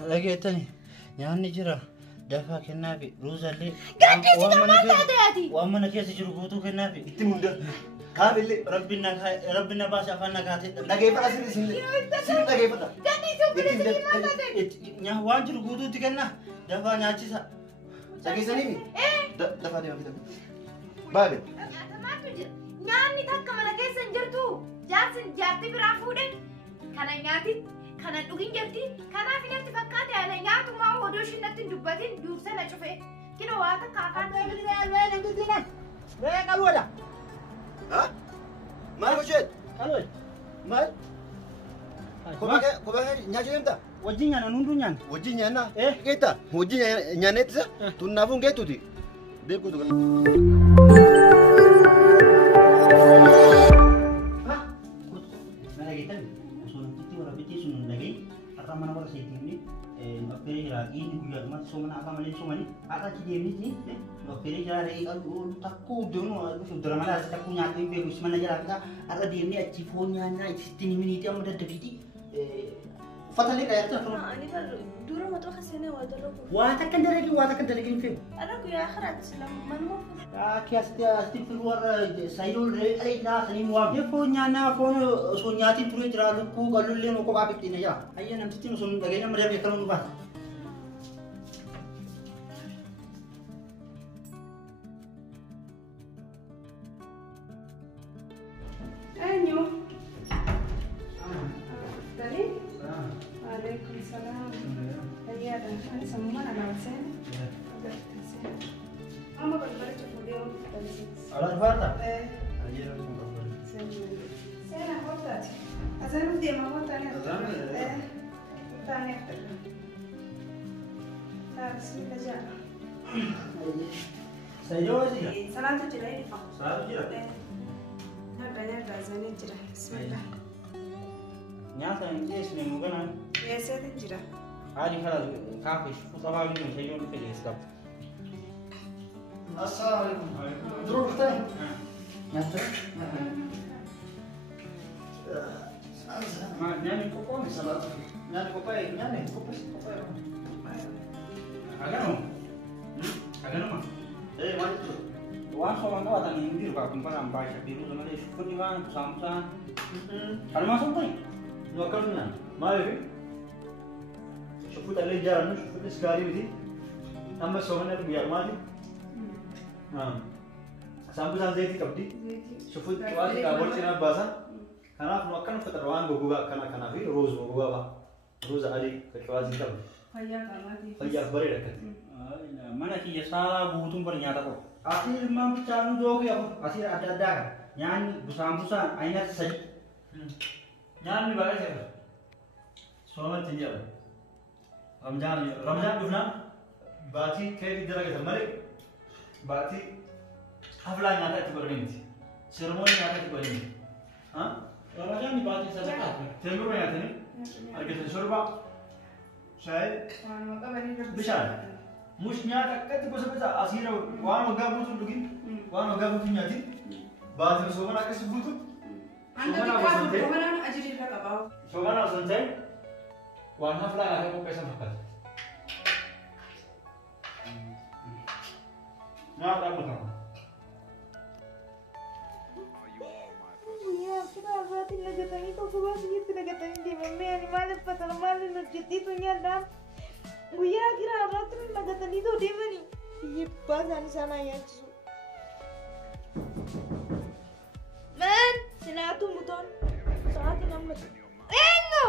لقيتني يعني جرا دفع كنافي روز اللي وامنا كيس جربوتو كنافي تمودا كامل ربنا باشا فانا كاتي لقي فاسر سن لقي فتا يا وان جربوتو تكنا دفع ناچسا لقي سنيمي دفع دي ما بابي nyaanni takka mana keessa hin jirtu jaarsin jaartii biraa fuudhe kana nyaati kana dhugin jirti kanaaf natti fakkaate ala nyaatuma hodoo shi natti dubbatin duursa na cufe kino waa takka afaan بيه قالولا ها ما وجد قالولا ما كوبا نياجي انت وجينا نندو نيان وجينا انا إيه؟ كيتا وجينا نيانيتسا تنافون كيتودي بيكو دغ mana wala sai timni baktere jira ini kuya mat so mana apa malin so mani ata ci demni ni baktere jira re al takku dono al drama la takku nyati be gus mana jira kita ata demni aci fonya na 60 minute am da dabiti fatali kaya ta ani tar duro ma to khasene wa dalo wa ta kan daregi film ana ku ya kharat lam manmo asti filwar sayul re ay na sanin wa ye fonya na fono so nyati pure jira ku galulle no ko ba bitina ya ayya nam titin so dagena mare be kalon ba Anyo. Dari? Waalaikumsalam. Iya dah. Ini semua nama saya. Ama berbalik video dari sini. Alar farta Saya nak kota. Azan dia mau kota ni. Tanya kita. Bismillah jah. sayo sih Salatu jirai di pak. sayo jira Nak banyak gazan jirai. Bismillah. nyata ini sini mugana Ya saya jirai. ali khala kafe futaba bi sayo ni fele stop Assalamualaikum. Dulu tadi. nyata ma nyani ko ko Salat. Nyani kopai. agano agano ma Mari tu. wan so man wata ni ndir ba kun para amba biru sama de shukr diwan samsa alma so tai وكلنا ما يبي شوفوا اللي جارنا شوفوا الاسكاري بدي اما سوينا البيار مالي سامبوسان زيتي كبدي شوفوا كواسي كابول سينا باسا كنا فمكن فتروان بوغا كنا في روز بوغا با روز علي كواسي كبدي فيا بري ركت mana ki ya sala butum bernyata kok akhir mam canu jogi aku akhir ada kan nyanyi busam-busam aina saji نعم بقى كده صومت تجاب رمضان دفنا باتي كيف درجة الملك باتي حفلة ناتا تبرنيتي سيرموني ناتا تبرنيتي ها ramadan di bati saja تمر ناتا أرجع تشرب شاي بشار مش ناتا كده بس بس أسيرة وان وقابو تلقين وان وقابو تنياتي باتي صومنا كسبوتو Anda di kuat, kemana aja di belakang bawah. Soalnya selesai, warna fly ada mau pesan apa? Nah, apa kamu? Ya, kenapa tidak tanya kau keluar gitu tidak tanya di mana animal pasal malu ngerti itu nyadam. Buya kira apa tuh tidak tanya itu di mana? Iya pas di sana ya. Man, sinatu muton. Saat ini nampak. Engo.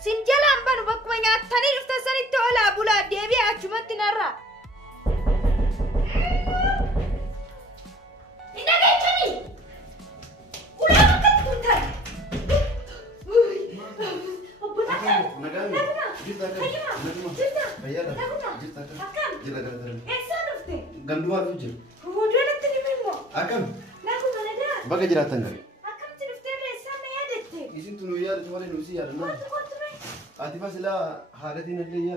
Sinjalan ban bakwa nyatani rufta sani tola bula devi cuma tinara. Ina kecani. Udah makan tuntai. Apa nak? Nagami. Jita kan. Jita. Bayar dah. Naguna. Jita kan. Akan. Jita kan. Esa rufte. Gandua tujuh. Udah nanti ni mimo. Akan. Naguna ada. Bagai jeratan kan. Akan rufte esa na ya dette. Isin tunu ya, cuma ada nusi ya, nah. Ati pasila hadatin aja ya.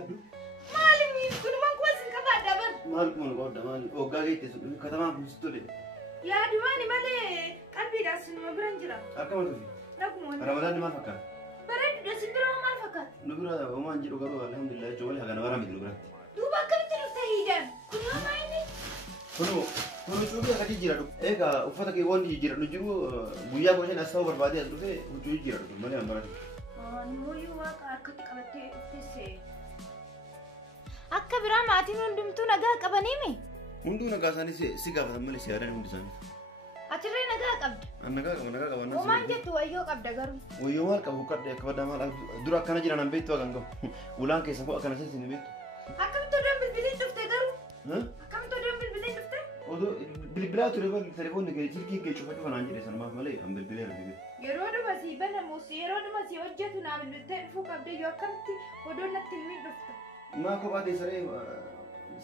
Malam ni kun mang kuasin ka ba daban. Mal pun kau daman. Oh gagi itu kata mah busto deh. Ya di mana male kan bida sin ma beranjira. Akan mana tu? Naku mo. Ramadan di mana kan? Bare da sin bira mal fakkaata? Nubira waan jedhu garuu alhamdulillah jechuun haga nama miti nubira. Duuba akkamitti dhufte hiidhaan? Kun yoo maayini? Kunu cuubii akkasii jira dhufu. Egaa uffata kee wanti jira jiru guyyaa kudha shan as ta'uu barbaadee as dhufee hojii jira dhufu malee an barate. Mooyyuu waaqa akkatti qabattee dhuftesse. Akka biraa maatiin hundumtuu nagaa qabaniimi? Hunduu nagaa isaanii si gaafatan malee si yaadan hundi isaanii. Atirree nagaa qabda? Nagaa qaba. Uumaan jettu wayyoo qabda garuu. Wayyoo maal qabu kadhe akka badaa maal dura akkana jiran an beektu hagan qabu. Ulaan keessa koo akkana sassi ni beektu. Akkamitti odoon bilbiliin dhufte garuu? Akkamitti odoon bilbiliin dhufte? Odoo bilbilaa ture telefoonni kee silkii kee cufadhu kanaan jedhe sanumaaf malee an bilbilee argite. Yeroo dhuma sii banamus yeroo dhuma sii hojjetu naa bilbiltee dhufuu qabda yoo akkamitti odoon natti hilmiin dhufta? Maa kophaa teessaree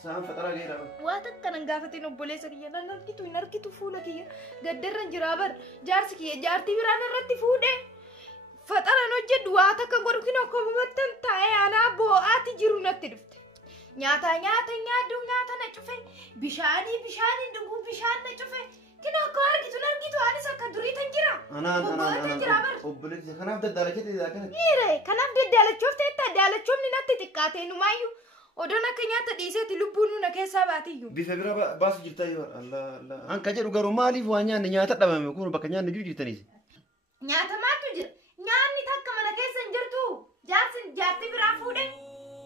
saan faxaraa geera. Waan akkanan gaafatiin obboleessa kiyya nan argitu fuula kiyya gaddarra jiraa bar jaarsi kiyya jaartii biraan irratti fuudhee faxaran hojjedhu waa takka godhu kin akkamumattan taa'ee anaa boo'aati jiru natti dhufte. Nyaata nyaaddu nyaata na cufe bishaanii dhuguu bishaan na cufe kin akka argitu anis akka durii tan jira. Anaan obboleessa kanaaf daddaalachee akkana. Dhiire kanaaf daddaalachoof ta'etta daalachoomni natti xiqqaate numaayyuu. Odoon akka nyaata dhiiseeti lubbuun na keessaa baatiyyuu. Bifa bira baasu jirta yoo Allah. Anka jedhu garuu maaliif waan nyaanne nyaata dhabame kun bakka nyaanne jiru jirtaniis. Nyaata maatu jira. Nyaanni takka mana keessa hin jirtu. Jaartii biraa fuudhe.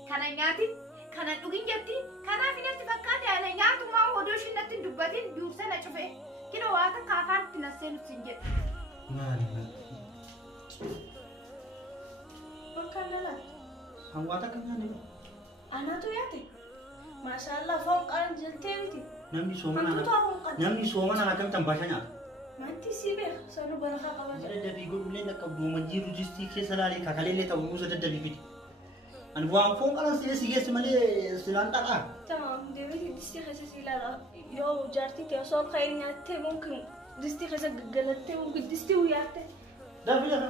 Kana nyaati. Kana dhugin jirti. Kanaaf natti fakkaate ana nyaatumaa odoo ishiin natti hin dubbatin dursee na cufe. Kino waa takka afaanitti na seenutti hin jedhu. Maali? Bakka nala. Hawaa takka nyaanne. Anatu yaate. Maashaallah foon qalan jirtee miti. Namni soomana akkamitti hambaasaa nyaata? Manti si beeka sanu barakaa qaban. Daddabii godhullee akka duumajjii rujistii keessa laalee kakaleellee ta'u gosa daddabii fidi. Ani waan foon qalan si geessi malee silaan dhaqaa. Tamam deemee distii keessa si ilaala. Yoo jaartii kee osoo ka'ee nyaattee mumkin distii keessa gaggalattee mumkin distii uyyaattee. Daabii lafa.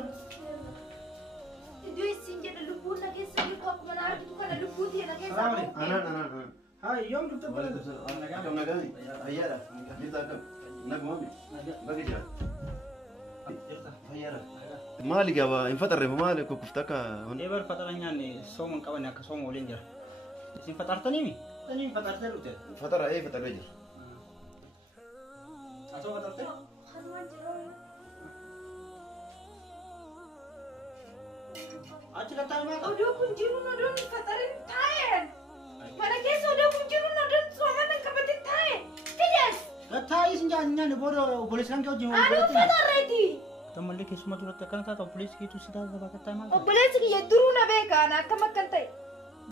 Iddoo isin jedha lubbuun na keessa jiru akkuma na argitu kana lubbuu ta'e na keessa jiru. Anaan. Hai, yoom dhufte Waalaikum salam. Nagaani. Ayyaadha. Jirta akkam. Nagumami. Bakki jira. Ayyaadha. Maali gaba hin faxarre maali kukkufta akka. Eebar faxara nyaanne sooma hin qabanne akka sooma waliin jira. Isin faxartaniimi? Tanii faxartee dhufte. Faxara faxarree jira. Asoo faxartee? Hanuman jiroo. Achi kattaa maata? Odoo kun jiruun odoon faxarin taa'een. Mana keessa odoo kun jiruun odoon soomana qabatin taa'e. Kiyyas! Kattaa isin nyaanne booda obboleessa kan kee wajjin Anuu faxarreeti. Tammallee keessuma duratti akkana taata obboleessi keetu si taata bakka kattaa maal? Obboleessi kiyya duruu na beeka ana akkam akkan ta'e.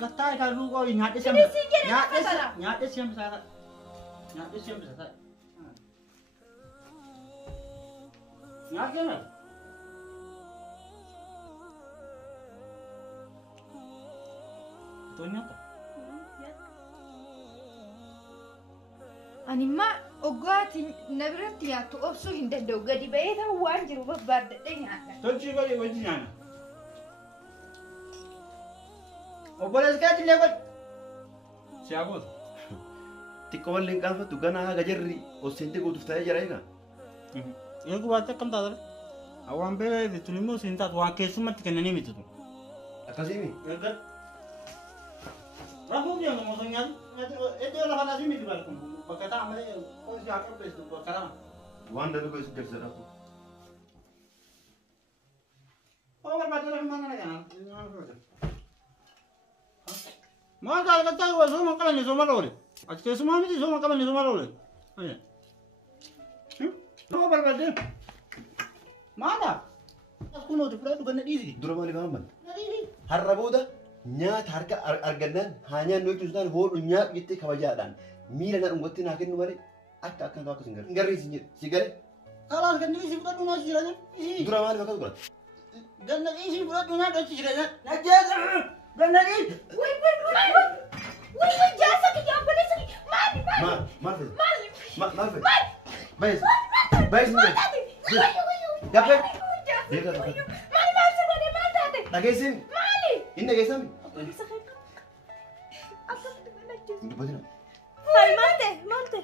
Gattaa egaa luuqoo nyaadhe Sidii si jedhe na faxara. Nyaadhe si hambisa ta'a. Nyaadhe si hambisa ta'a. Nyaadhe na. Tonyata. Animma oggaati na biratti nyaattu obsuu hin danda'u gadi ba'ee ta'u waan jiru barbaaddadhee nyaadha. Tolchii godhe wajji nyaanna. Obboleessi keetti illee godhe. Si haa gootu. Xiqqoo wallee hin qaanfattu ganaa haga jarri osseentee gootuuf taa'ee jira egaa. Eegu baatee akkam taatale? Waan beelee jechuun immoo siin taatu waan keessumatti kennanii miti tu. Akkasiimi. Egaa. Rafuu fi yangu mosoo nyaatu. Iddoo lafa laasii miti baal kun bakka ta'a malee qoisi haa qopheessu bakka ta'a. Waan darbe gosa garsaadhaaf. Oo barbaadee lafa mana kana. Maal ta'a gattaa yoo sooma qabanne sooma loole. Ati keessumaa miti sooma qabanne sooma loole. Oo barbaadee. Maala? Kunuuti fudhadhu ganna dhiisi. Dura maaliif hamman? Na dhiisi. Har'a booda nyaata harka argannaan haa nyaannu jechuun isaan hoodhu nyaatu jettee kabajaadhaan miila na dhungatti naa kennu malee akka akkan ta'u akka sin garre. Garri sin jedhe si gale. Kalaan ganna dhiisi fudhadhu naa jira jan. Dura maaliif akka godhate? Ganna dhiisi fudhadhu naa dhachi jira jan. Na jeeqa. Ganna dhiisi. Wai jaarsa kiyya obboleessa kiyya maali? Maal fedhe? Maali? Maal fedhe? Bayis. Bayis sin jedhe. Gabbee. Beekaa tokko. Maali maal si godhe maal taate? Dhageessin. Maali? Inni dhageessami. Obboleessa kiyya. Akkamitti godhachuusi? Dubbatina. Hai malte.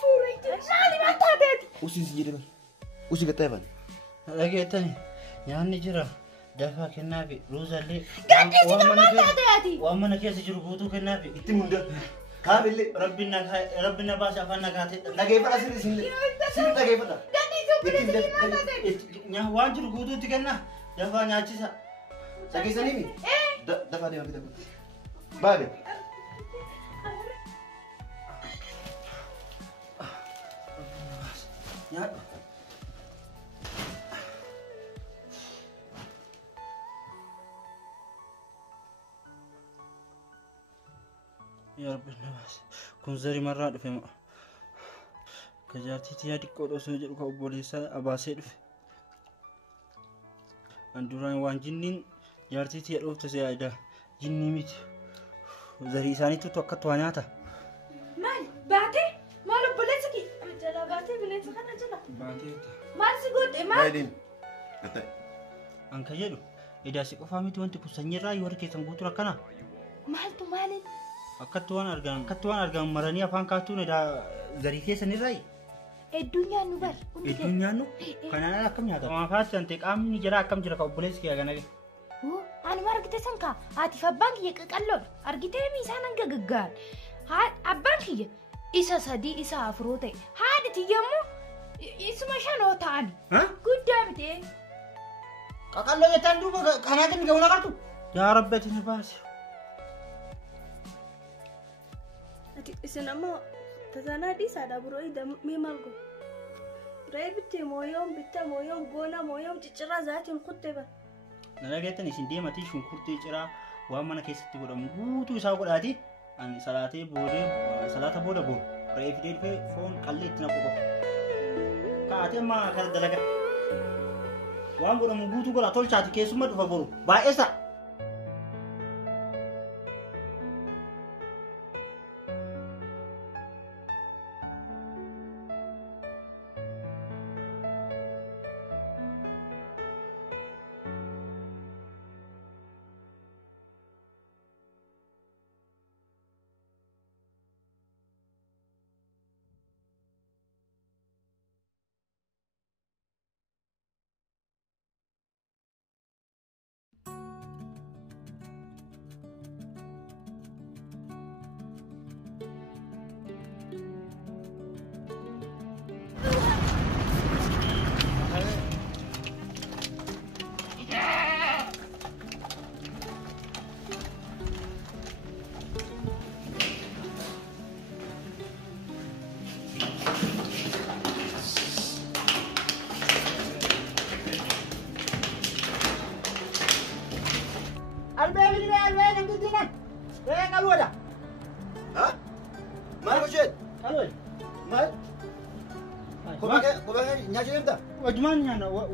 Fuurri maali maal taateeti? Usiin si jedhe bal. Usii gatta'e bal. Dhageettani nyaanni jira Dafaa kennaafi ruuzallee. Gadhiisi gammaa taate ati. Waan mana keessa jiru guutuu kennaafi. Itti hunda. Kaabillee. Rabbi na baase afaan nagaatee. Dhageeffadha sirri dhageeffadha. Gadhiisi obboleessa kiyyaa taate. Waan jiru guutuutti kennaa. Dafaa nyaachisa. Dhageessanii mi? Dafaa deemaa fi dafaa. Baade. Nyaadhu. Yaa Rabbi na baase. Kun zarii marraa dhufe moo? Ka jaartiitii yaa xiqqoo osoo jedhu ka obboleessaa abaasee dhufe. An duraan waan jinniin jaartiitii yaa dhoofte yaada. Jinnii miti. Zarii isaaniitu akkatti waa nyaata. Maal baatee? Maal obboleessa kiyya? Jala baatee bileensa kana jala. Baatee. Maal si godhe maal? Baay'een. An ka jedhu edaasi qofaa miti wanti kun sanyiirraa yoo harkeessan guutuu akkana. Maaltu maali? Akkatti waan argan maranii afaan kaatuun edaa zarii keessanirraa. Hedduu nyaannu bar. Hedduu nyaannu kanaan akkam nyaata. Maafaatti ante qaamni jira akkam jira ka obboleessi kiyya ganage. Anuma argite san kaa haatiif abbaan kiyya qaqalloodha. Argitee miisaan hanga gaggaan. Abbaan kiyya isa sadii isa afuroo ta'e. Haadhi tiyyammoo isuma shanoo ta'ani. Guddaa mitee. Qaqalloo jettaan duuba kanaa kenni ga'uuna qartu. Yaa Rabbi ati na baase. Isin ammoo tasaanaa dhiisaadha buroo mee maal go? Re'ee bittee mooyoon bitta mooyoon goona mooyoon cicciraa zaatiin kuttee bara. Nana geettan isin deematii shunkurtii ciraa waan mana keessatti godhamu guutuu isaa godhaati. Ani salaata booda boru. Re'ee fidee dhufee foon qallee itti naqu qofa. Kaatee ammaa kana dalaga. Waan godhamu guutuu godha tolchaati keessummaa dhufa boru. Baay'eessa.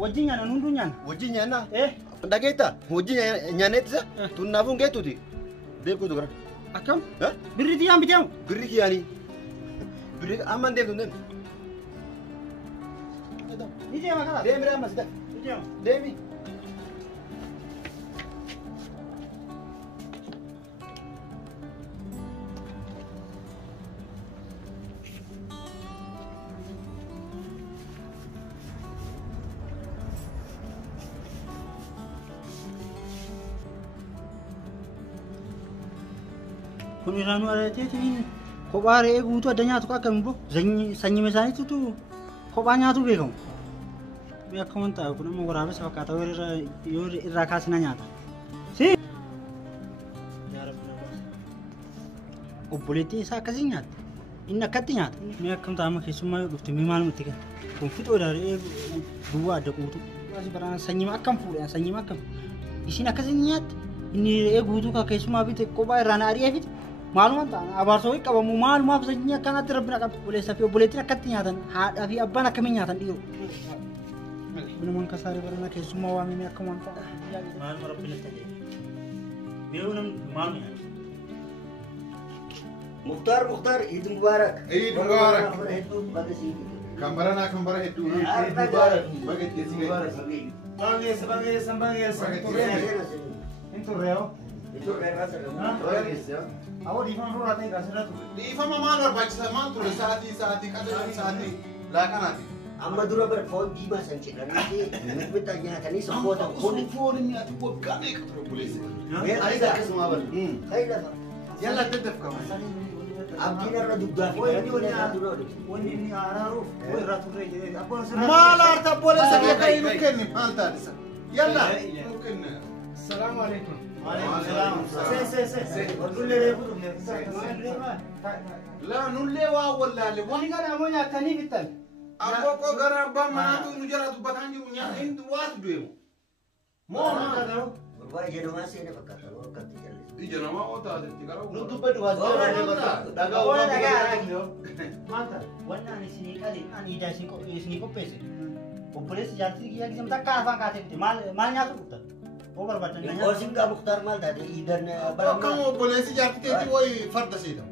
Wajjin nyaana hunduu nyaana. Wajjin nyaana? Dhageetta wajjin nyaanettisa tunnaafuun geettuuti. Deebkuutu gara. Akkam? Birri tiyyaan bitamu? Birri kiyyaanii. Birri amma hin deemtu hin deemtu. Ni deema karaa? Deemi ammas deemi. Kun iraanuu arateetiin kophaa re'ee guutuu adda nyaatu akkam immoo sanyii isaaniitu kophaa nyaatu beekamu. Mee akka wanta kun immoo waraabessa fakkaata yoo irraa kaasina nyaata. Si. Obboleettiin isaa akkasii nyaata. Inni akkatti nyaata. Mee akkamta amma keessummaa yoo dhufte mee maal nutti kenna? Kun fixoodha re'ee duwwaa adda guutuu. Waasi baraan sanyii akkam fuudhan sanyii akkam. Isin akkasii nyaatti. Inni re'ee guutuu ka keessummaa bite kophaa irraan ari'ee fite. Maaluma ta'an abaarsoo qabamu maalumaaf sanyii akkanatti rabbina qabu. Obboleessaa fi obboleettiin akkatti nyaatan haadhaa fi abbaan akkamiin nyaatan dhiiru. Namoonni kasaaree barana keessummaa waamamee akka waan ta'a. Maaluma rabbina ta'e. Meewu namni maaluma nyaata. Mukhtar, Eid Mubarak. Eid Mubarak. Kan barana hedduu. Eid Mubarak. Bageetti si Bangeessa. Itu reo. Itu rasa kan? Awak di mana rumah tadi kasih tu? Dhiifama maal barbaachisa maal ture sa'aatii qadada sa'aatii laaqanaati. Amma dura bar foon diimaa san jedhanii mixmixa nyaatanii sabboota kun foon nyaatu waggaa meeqa ture buleessa. Ayi akkasuma bal. Ayi lafa. Yalla daddaf qaba. Abdiin irra dugdaa fi Wanni inni araaruuf irraa turre jedhee abbaan sirraa. Maal harta buleessa keessa nu kenni maal taatisa. Yalla nu kenna. Salaamu alaikum. La nullee waa wallaalle Wani kana ammoo nyaatanii bittan. Abboo gara abbaa manaatu nu jala dubbataan jiru nyaata waatu deemu. Moo maal ta'u? Gurbaa jedhamaa seena fakkaata akkatti jallis. Ija namaa oo taatetti gara Nu dubbadhu waan dhagaa waan waan dhagaa. Maanta wanni ani isinii qale ani ida isinii qopheesse. Obboleessi jaartii kiyyaa gisam takka afaan kaatee bitte maal nyaatu dhuftan? Oo barbaadan na nyaatu. Qoosiin Muktaar maal taate idan akkam obboleessi jaartii keetti wayi farda seeta.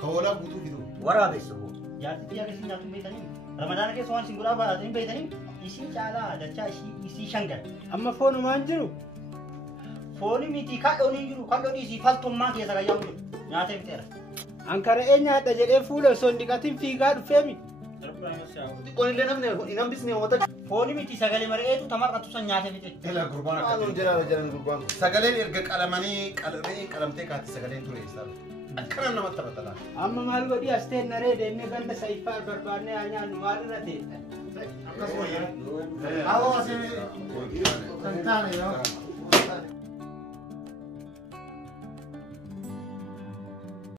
Ka hoolaa guutuu fidu. waraabessa moo. Jaartii kiyyaa gisam nyaatu hin beekanii. Ramadaana keessa waan isin godhaa baatanii hin beekanii. Isii caalaa dachaa isii shangan. Amma foonumaan jiru. Fooni miti kadhoon hin jiru kadhoon isii faltummaa keessa gayyaa jiru. Nyaata hin teera. Ankara nyaadha jedhee fuula osoo hin dhiqatin fiigaa dhufeemi. Qonillee namni hin hambisne uummata. Fooni miti sagalee mareetu tamarqatu san nyaata fite. Ila gurbaan akka jiran gurbaan. Sagaleen erga qalamtee kaatti sagaleen ture isaa. Akkana namatti taphatala. Amma maal godhi as ta'e naree deemnee ganda sa'iffaa barbaadnee haa nyaannu maal irra ta'e. Akkasuma Hawaa asii kan taane yoo.